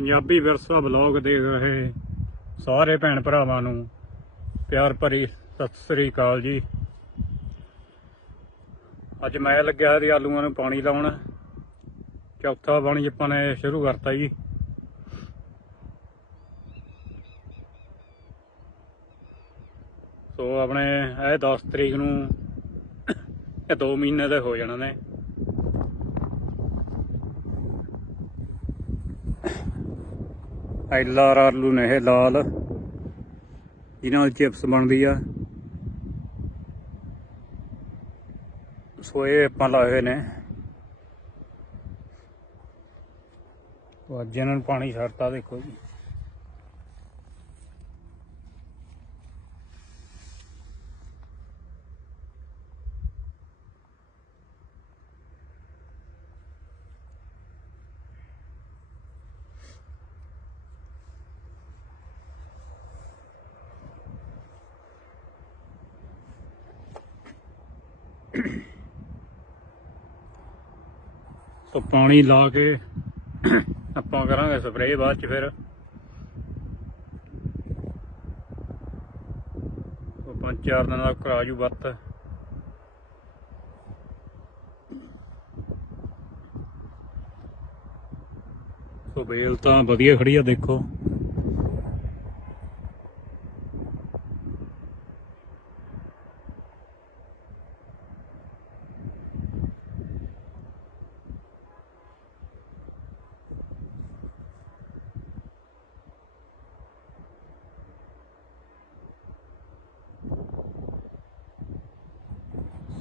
ਪੰਜਾਬੀ ਵਿਰਸਾ ਬਲੌਗ ਦੇਖ ਰਹੇ ਸਾਰੇ ਭੈਣ ਭਰਾਵਾਂ ਨੂੰ। ਪਿਆਰ ਭਰੀ ਸਤਿ ਸ੍ਰੀ ਅਕਾਲ ਜੀ। ਅੱਜ ਮੈਂ ਲੱਗਿਆ ਸੀ ਆਲੂਆਂ ਨੂੰ ਪਾਣੀ ਲਾਉਣ। ਚੌਥਾ ਪਾਣੀ ਆਪਾਂ ਨੇ ਸ਼ੁਰੂ ਕਰਤਾ ਜੀ। ਸੋ ਆਪਣੇ ਇਹ 10 ਤਰੀਕ ਨੂੰ ਇਹ 2 ਮਹੀਨੇ ਦੇ ਹੋ ਜਾਣਾ ਨੇ। ਐਲ ਆਰ ਆਲੂ ਨੇ ਇਹ ਲਾਲ। ਜਿਨ੍ਹਾਂ ਨਾਲ ਚਿਪਸ ਬਣਦੀ ਆ। ਸੋਏ ਆਪਾਂ ਲਾਏ ਹੋਏ ਨੇ। ਅੱਜ ਇਹਨਾਂ ਨੂੰ ਪਾਣੀ ਛੱਡਤਾ ਦੇਖੋ ਜੀ। ਸੋ ਪਾਣੀ ਲਾ ਕੇ ਆਪਾਂ ਕਰਾਂਗੇ ਸਪਰੇਅ ਬਾਅਦ ਚ ਫਿਰ। ਪੰਜ ਚਾਰ ਦਿਨਾਂ ਦਾ ਕਰਾਜੂ ਬੱਤ ਸੋ ਬੇਲ ਤਾਂ ਵਧੀਆ ਖੜੀ ਆ ਦੇਖੋ।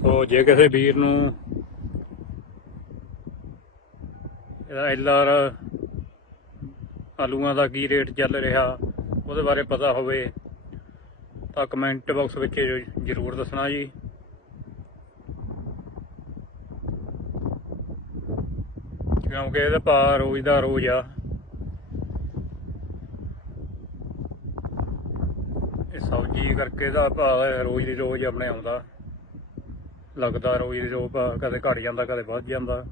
ਸੋ ਜੇ ਕਿਸੇ ਵੀਰ ਨੂੰ ਇਹਦਾ ਐਲਆਰ ਆਲੂਆਂ ਦਾ ਕੀ ਰੇਟ ਚੱਲ ਰਿਹਾ, ਉਹਦੇ ਬਾਰੇ ਪਤਾ ਹੋਵੇ, ਤਾਂ ਕਮੈਂਟ ਬਾਕਸ ਵਿੱਚ ਜ਼ਰੂਰ ਦੱਸਣਾ ਜੀ। ਕਿਉਂਕਿ ਇਹਦਾ ਭਾਅ ਰੋਜ਼ ਦਾ ਰੋਜ਼ ਆ। ਇਹ ਸਬਜ਼ੀ ਕਰਕੇ ਦਾ ਭਾਅ ਰੋਜ਼ ਦੀ ਰੋਜ਼ ਆਪਣੇ ਆਉਂਦਾ। ਲੱਗਦਾ ਰੋਜ਼ ਦੀ ਕਦੇ ਘਟ ਜਾਂਦਾ, ਕਦੇ ਵੱਧ ਜਾਂਦਾ।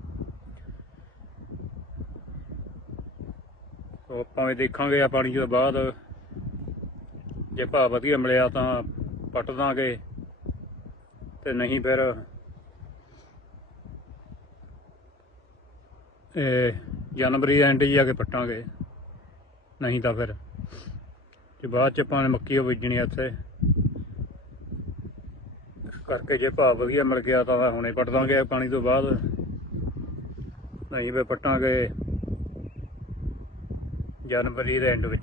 ਸੋ ਆਪਾਂ ਵੀ ਦੇਖਾਂਗੇ ਆ ਪਾਣੀ ਤੋਂ ਬਾਅਦ। ਜੇ ਭਾਅ ਵਧੀਆ ਮਿਲਿਆ ਤਾਂ ਪੱਟ ਦਾਂਗੇ। ਤੇ ਨਹੀਂ ਫਿਰ ਇਹ ਜਨਵਰੀ ਐਂਡ ਹੀ ਜਾ ਕੇ ਪੱਟਾਂਗੇ। ਨਹੀਂ ਤਾਂ ਫਿਰ ਤੇ ਬਾਅਦ ਚ ਆਪਾਂ ਨੇ ਮੱਕੀ ਬੀਜਣੀ ਇੱਥੇ। ਕਰਕੇ ਜੇ ਭਾਅ ਵਧੀਆ ਮਿਲ ਗਿਆ ਤਾਂ ਮੈਂ ਹੁਣੇ ਪੱਟ ਦਾਂਗੇ ਪਾਣੀ ਤੋਂ ਬਾਅਦ। ਨਹੀਂ ਫਿਰ ਪੱਟਾਂਗੇ ਜਨਵਰੀ ਦੇ ਐਂਡ ਵਿੱਚ।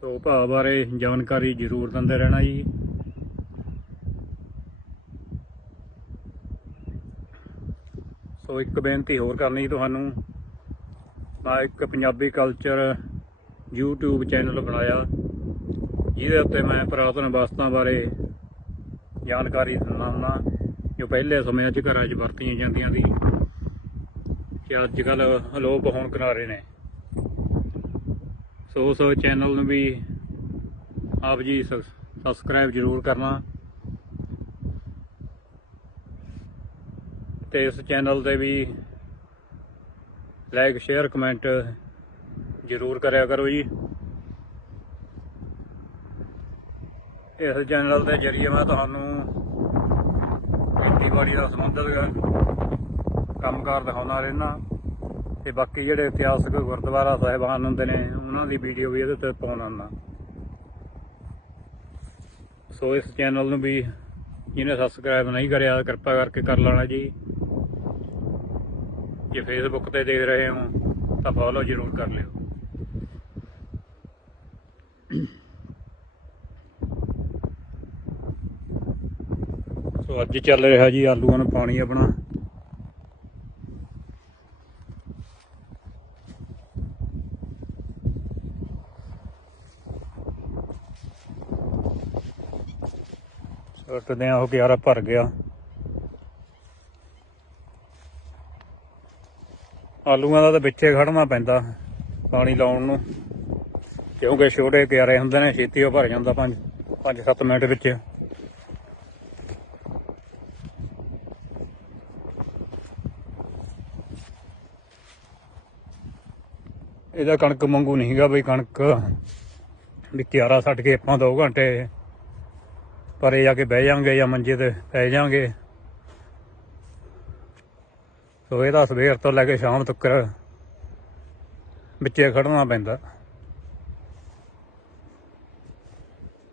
ਸੋ ਭਾਅ ਬਾਰੇ ਜਾਣਕਾਰੀ ਜ਼ਰੂਰ ਦਿੰਦੇ ਰਹਿਣਾ ਜੀ। ਸੋ ਇੱਕ ਬੇਨਤੀ ਹੋਰ ਕਰਨੀ ਤੁਹਾਨੂੰ। ਮੈਂ ਇੱਕ ਪੰਜਾਬੀ ਕਲਚਰ YouTube ਚੈਨਲ ਬਣਾਇਆ। ਜਿਹਦੇ ਉੱਤੇ ਮੈਂ ਪੁਰਾਤਨ ਵਸਤਾਂ ਬਾਰੇ ਜਾਣਕਾਰੀ ਦਿੰਦਾ ਹੁੰਦਾ, ਜੋ ਪਹਿਲੇ ਸਮਿਆਂ 'ਚ ਘਰਾਂ 'ਚ ਵਰਤੀਆਂ ਜਾਂਦੀਆਂ ਸੀ, ਕਿ ਅੱਜ ਕੱਲ ਅਲੋਪ ਹੋਣ ਕਿਨਾਰੇ ਨੇ। ਸੋ ਉਸ ਚੈਨਲ ਨੂੰ ਵੀ ਆਪ ਜੀ ਸਬਸਕ੍ਰਾਈਬ ਜ਼ਰੂਰ ਕਰਨਾ। ਤੇ ਇਸ ਚੈਨਲ ਤੇ ਵੀ ਲਾਈਕ ਸ਼ੇਅਰ ਕਮੈਂਟ ਜ਼ਰੂਰ ਕਰਿਆ ਕਰੋ ਜੀ। ਇਸ ਚੈਨਲ ਦੇ ਜਰੀਏ ਮੈਂ ਤੁਹਾਨੂੰ ਖੇਤੀਬਾੜੀ ਦਾ ਸੰਬੰਧਿਤ ਕੰਮਕਾਰ ਦਿਖਾਉਂਦਾ ਰਹਿਣਾ ਤੇ ਬਾਕੀ ਜਿਹੜੇ ਇਤਿਹਾਸਕ ਗੁਰਦੁਆਰਾ ਸਾਹਿਬਾਨ ਹੁੰਦੇ ਨੇ, ਉਹਨਾਂ ਦੀ ਵੀਡੀਓ ਵੀ ਇਹਦੇ ਤੇ ਪਾਉਣਾ ਹੁੰਦਾ ਸੋ ਇਸ ਚੈਨਲ ਨੂੰ ਵੀ ਜਿਹਨੇ ਸਬਸਕ੍ਰਾਈਬ ਨਹੀਂ ਕਰਿਆ, ਕਿਰਪਾ ਕਰਕੇ ਕਰ ਲੈਣਾ ਜੀ। ਜੇ ਫੇਸਬੁੱਕ ਤੇ ਦੇਖ ਰਹੇ ਹੋ, ਤਾਂ ਫੋਲੋ ਜ਼ਰੂਰ ਕਰ ਲਿਓ। ਸੋ ਅੱਜ ਚੱਲ ਰਿਹਾ ਜੀ ਆਲੂਆਂ ਨੂੰ ਪਾਣੀ ਆਪਣਾ। ਸੁੱਟਦੇ ਆ ਉਹ ਕਿਆਰਾ ਭਰ ਗਿਆ। ਆਲੂਆਂ ਦਾ ਤਾਂ ਵਿੱਚੇ ਖੜਨਾ ਪੈਂਦਾ ਪਾਣੀ ਲਾਉਣ ਨੂੰ। ਕਿਉਂਕਿ ਛੋਟੇ ਕਿਆਰੇ ਹੁੰਦੇ ਨੇ, ਛੇਤੀ ਉਹ ਭਰ ਜਾਂਦਾ 5 5-7 ਮਿੰਟ ਵਿੱਚ। ਇਹਦਾ ਕਣਕ ਮੰਗੂ ਨਹੀਂ ਹੈਗਾ ਬਈ ਕਣਕ ਵੀ ਕਿਆਰਾ ਛੱਡ ਕੇ ਆਪਾਂ 2 ਘੰਟੇ ਪਰੇ ਜਾ ਕੇ ਬਹਿ ਜਾਾਂਗੇ ਜਾਂ ਮੰਜੇ ਤੇ ਪੈ ਜਾਾਂਗੇ ਸੋ ਇਹਦਾ ਸਵੇਰ ਤੋਂ ਲੈ ਕੇ ਸ਼ਾਮ ਤੱਕ ਵਿੱਚੇ ਖੜਨਾ ਪੈਂਦਾ।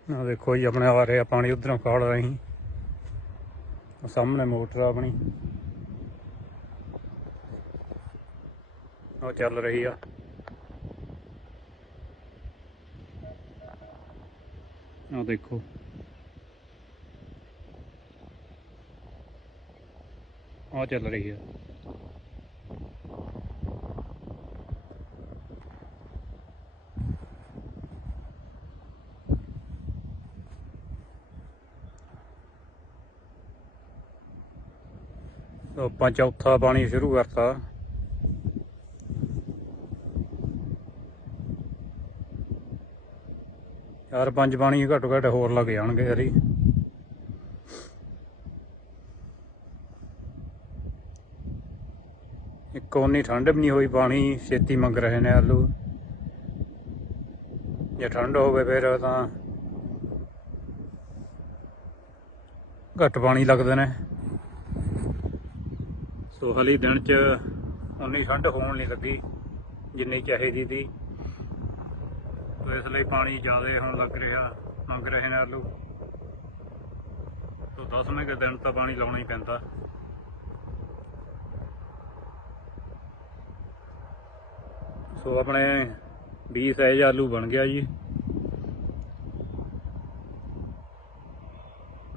ਆ ਦੇਖੋ ਜੀ, ਆਪਣੇ ਆ ਰਿਹਾ ਪਾਣੀ ਉਧਰੋਂ ਕਾੜ ਰਹੀ ਸਾਹਮਣੇ ਮੋਟਰ ਆਪਣੀ। ਉਹ ਚੱਲ ਰਹੀ ਆ। ਆ ਦੇਖੋ। ਆ ਚੱਲ ਰਹੀ ਹੈ ਆਪਾਂ ਚੌਥਾ ਪਾਣੀ ਸ਼ੁਰੂ ਕਰਤਾ। ਚਾਰ ਪੰਜ ਪਾਣੀ ਘੱਟੋ ਘੱਟ ਹੋਰ ਲੱਗ ਜਾਣਗੇ ਹਰੀ ਇੱਕ ਉਨੀ ਠੰਡ ਵੀ ਨਹੀਂ ਹੋਈ ਪਾਣੀ, ਛੇਤੀ ਮੰਗ ਰਹੇ ਨੇ ਆਲੂ। ਜੇ ਠੰਡ ਹੋਵੇ ਫਿਰ ਤਾਂ ਘੱਟ ਪਾਣੀ ਲੱਗਦੇ ਨੇ। ਸੋ ਹਲੀ ਦਿਨ ਚ ਉਨੀ ਠੰਡ ਹੋਣ ਨਹੀਂ ਲੱਗੀ, ਜਿੰਨੀ ਚਾਹੀਦੀ ਸੀ। ਤੋ ਇਸ ਲਈ ਪਾਣੀ ਜ਼ਿਆਦਾ ਹੁਣ ਲੱਗ ਰਿਹਾ, ਮੰਗ ਰਹੇ ਨੇ ਆਲੂ। ਤੋ 10ਵੇਂ ਕੁ ਦਿਨ ਤਾਂ ਪਾਣੀ ਲਾਉਣਾ ਹੀ ਪੈਂਦਾ। ਸੋ ਆਪਣੇ 20 ਸਾਈਜ਼ ਆਲੂ ਬਣ ਗਿਆ ਜੀ।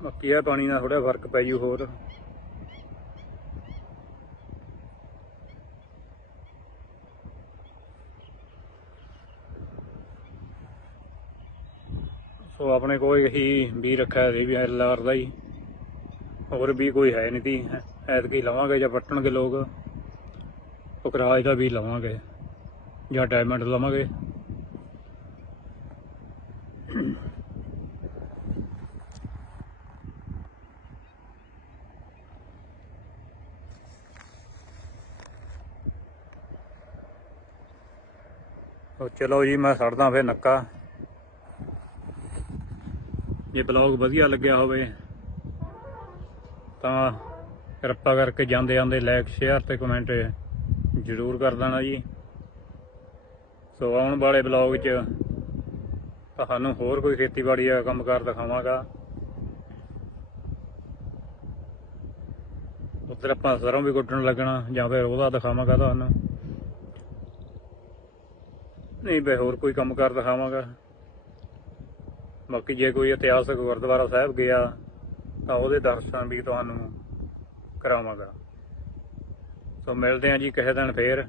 ਬਾਕੀ ਇਹ ਪਾਣੀ ਨਾਲ ਥੋੜਾ ਫ਼ਰਕ ਪੈ ਜੂ ਹੋਰ। ਸੋ ਆਪਣੇ ਕੋਲ ਇਹੀ ਵੀ ਰੱਖਿਆ ਸੀ ਵੀ ਐਲਆਰ ਦਾ ਹੀ। ਹੋਰ ਵੀ ਕੋਈ ਹੈ ਨਹੀਂ ਤੀ ਐਤਕੀ ਲਵਾਂਗੇ ਜਾਂ ਪੱਟਣਗੇ ਲੋਕ। ਪਕਰਾਜ ਦਾ ਵੀ ਲਵਾਂਗੇ ਜਾਂ ਡਾਇਮੰਡ ਲਵਾਂਗੇ। ਚਲੋ ਜੀ, ਮੈਂ ਸੜਦਾ ਫਿਰ ਨੱਕਾ। ਜੇ ਬਲੌਗ ਵਧੀਆ ਲੱਗਿਆ ਹੋਵੇ, ਤਾਂ ਕਿਰਪਾ ਕਰਕੇ ਜਾਂਦੇ ਜਾਂਦੇ ਲਾਈਕ ਸ਼ੇਅਰ ਤੇ ਕਮੈਂਟ ਜ਼ਰੂਰ ਕਰ ਦੇਣਾ ਜੀ। ਸੋ ਆਉਣ ਵਾਲੇ ਬਲੌਗ 'ਚ ਤੁਹਾਨੂੰ ਹੋਰ ਕੋਈ ਖੇਤੀਬਾੜੀ ਦਾ ਕੰਮਕਾਰ ਦਿਖਾਵਾਂਗਾ। ਉੱਧਰ ਆਪਾਂ ਸਰੋਂ ਵੀ ਗੁੱਡਣ ਲੱਗਣਾ, ਜਾਂ ਫਿਰ ਉਹਦਾ ਦਿਖਾਵਾਂਗਾ ਤੁਹਾਨੂੰ। ਨਹੀਂ ਬਈ ਹੋਰ ਕੋਈ ਕੰਮਕਾਰ ਦਿਖਾਵਾਂਗਾ। ਬਾਕੀ ਜੇ ਕੋਈ ਇਤਿਹਾਸਕ ਗੁਰਦੁਆਰਾ ਸਾਹਿਬ ਗਿਆ, ਤਾਂ ਉਹਦੇ ਦਰਸ਼ਨ ਵੀ ਤੁਹਾਨੂੰ ਕਰਾਵਾਂਗਾ। ਸੋ ਮਿਲਦੇ ਹਾਂ ਜੀ ਕਿਸੇ ਦਿਨ ਫੇਰ।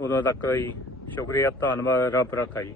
ਉਦੋਂ ਤੱਕ ਜੀ ਸ਼ੁਕਰੀਆ, ਧੰਨਵਾਦ ਰੱਬ ਰੱਖਾ ਜੀ।